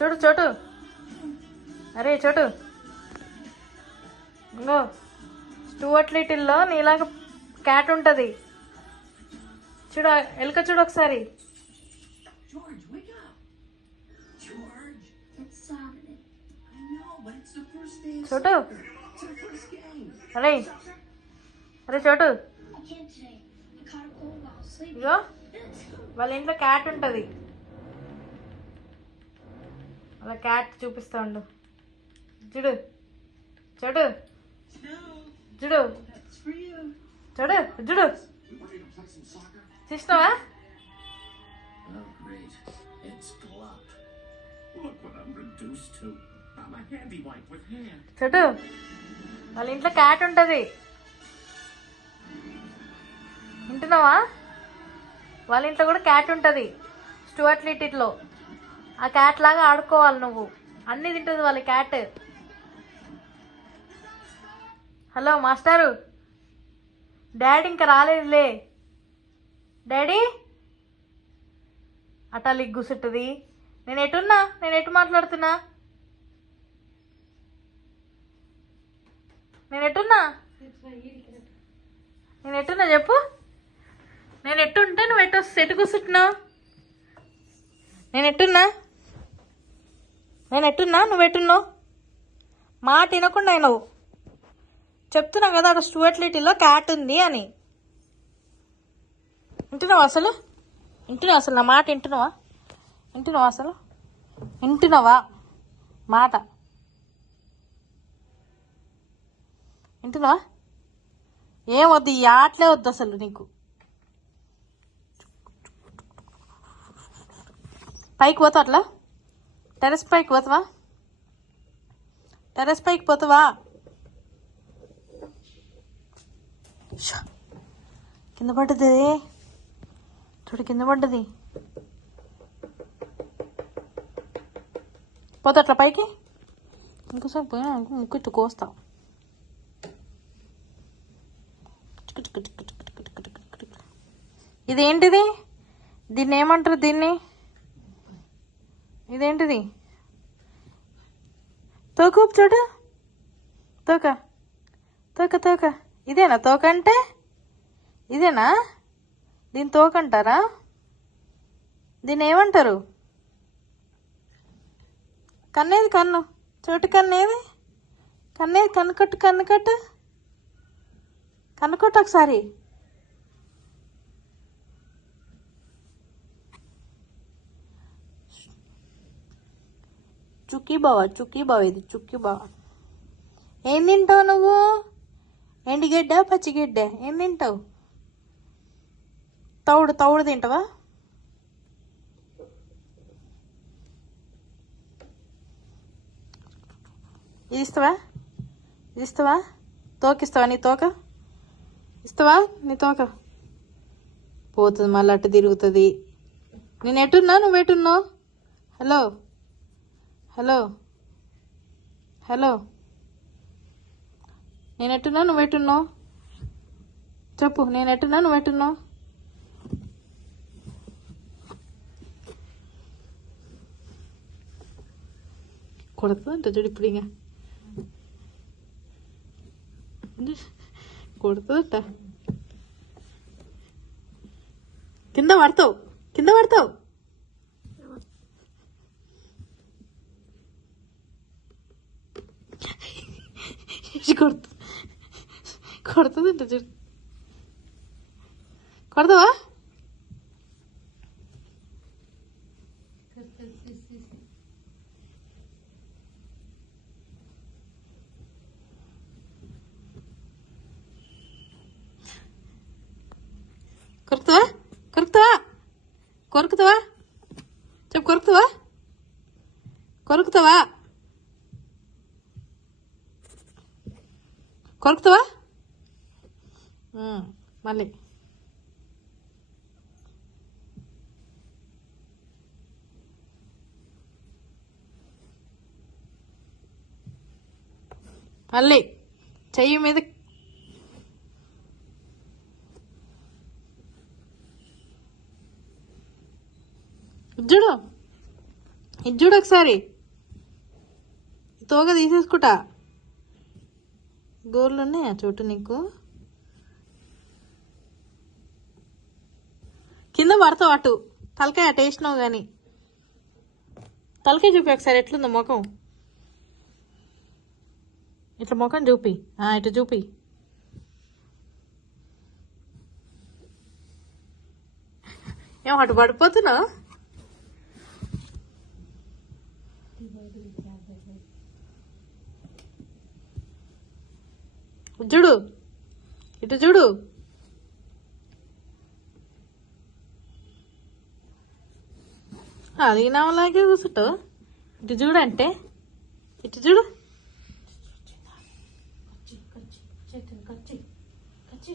చూడు చోటు, అరే చోటు, ఇంకో స్టూవర్ట్ లిటిల్లో నీలాగా క్యాట్ ఉంటుంది చూడు, ఎలుక చూడు ఒకసారి. చోటు, అరే అరే చోటు, ఇగో వాళ్ళ ఇంట్లో క్యాట్ ఉంటుంది, అలా క్యాట్ చూపిస్తా ఉండు. చూడు చూడు చూడు చూడు చూడు, చూసినావా? చూడు వాళ్ళ ఇంట్లో క్యాట్ ఉంటుంది, వింటున్నావా? వాళ్ళ ఇంట్లో కూడా క్యాట్ ఉంటుంది స్టూవర్ట్ లిటిల్లో. ఆ క్యాట్ లాగా ఆడుకోవాలి నువ్వు, అన్నీ తింటుంది వాళ్ళ క్యాట్. హలో మాస్టారు, డాడీ ఇంకా రాలేదులే. డాడీ అటా కూర్చుంటుంది. నేను ఎటు మాట్లాడుతున్నా? నేను ఎట్టున్నా చెప్పు. నేను ఎట్టుంటే నువ్వు ఎటు కూర్చుంటున్నావు? నేను ఎట్టున్నా నువ్వు ఎట్టున్నావు? మాట వినకుండా అయినావు. చెప్తున్నా కదా అక్కడ స్టూవర్ట్ లిటిల్లో క్యాట్ ఉంది అని. వింటున్నావా అసలు? నా మాట వింటున్నావా? వింటున్నావా మాట? వింటున్నావా? ఏం వద్దు, ఈ ఆటలే వద్దు అసలు నీకు. పైకి పోతావు అట్లా? టెర్రస్ పైకి పోతావా? కింద పడ్డది చూడు, కింద పడ్డది. పోతా అట్లా పైకి? ఇంకోసారి పోయినా ముక్కు ఇట్టు కోస్తా. ఇదేంటిది? దీన్ని ఏమంటారు? ఇదేంటిది? తోక చూడు, తోక. ఇదేనా తోక అంటే? ఇదేనా దీని తోక అంటారా? దీన్ని ఏమంటారు? కన్నేది? కన్ను చోటు, కన్నేది? కన్ను కొట్టు ఒకసారి. చుక్కీ బావ ఇది చుక్కీ బావ. ఏం తింటావు నువ్వు? ఎండిగడ్డ పచ్చిగడ్డ ఏం తింటావు? తౌడు తింటావా? ఇది ఇస్తావా? తోకిస్తావా? నీ తోక ఇస్తావా? పోతుంది మళ్ళీ అట్టు తిరుగుతుంది. నేను ఎట్టున్నా నువ్వెట్టున్నావు? హలో నేను ఎట్టున్నా నువ్వెట్టున్నావు? చెప్పు, నేను ఎట్టున్నా నువ్వెట్టున్నావు? కొడుతుందంట చూడు ఇప్పుడు. ఇంకా కొడుతుందట. కింద పడతావు. కొడుతుందంట చూడు. కొడతావా? కొరుకుతావా? చెప్పు, కొరుకుతావా? మళ్ళీ చెయ్యి మీద చూడు ఇది చూడు ఒకసారి, తోక తీసేసుకుంటా. గోర్లు ఉన్నాయా చోటు నీకు? కింద పడతావు అటు, తలకాయ అటు వేసినావు కానీ. తలకాయ చూపి ఒకసారి, ఎట్లుందో ముఖం. ఇట్లా ముఖం చూపి, ఇటు చూపి. ఏం అటు పడిపోతున్నావు? చూడు, ఇటు చూడు. అది నాలాగే కూర్చుంటావు. ఇటు చూడు అంటే, ఇటు చూడు. కచ్చి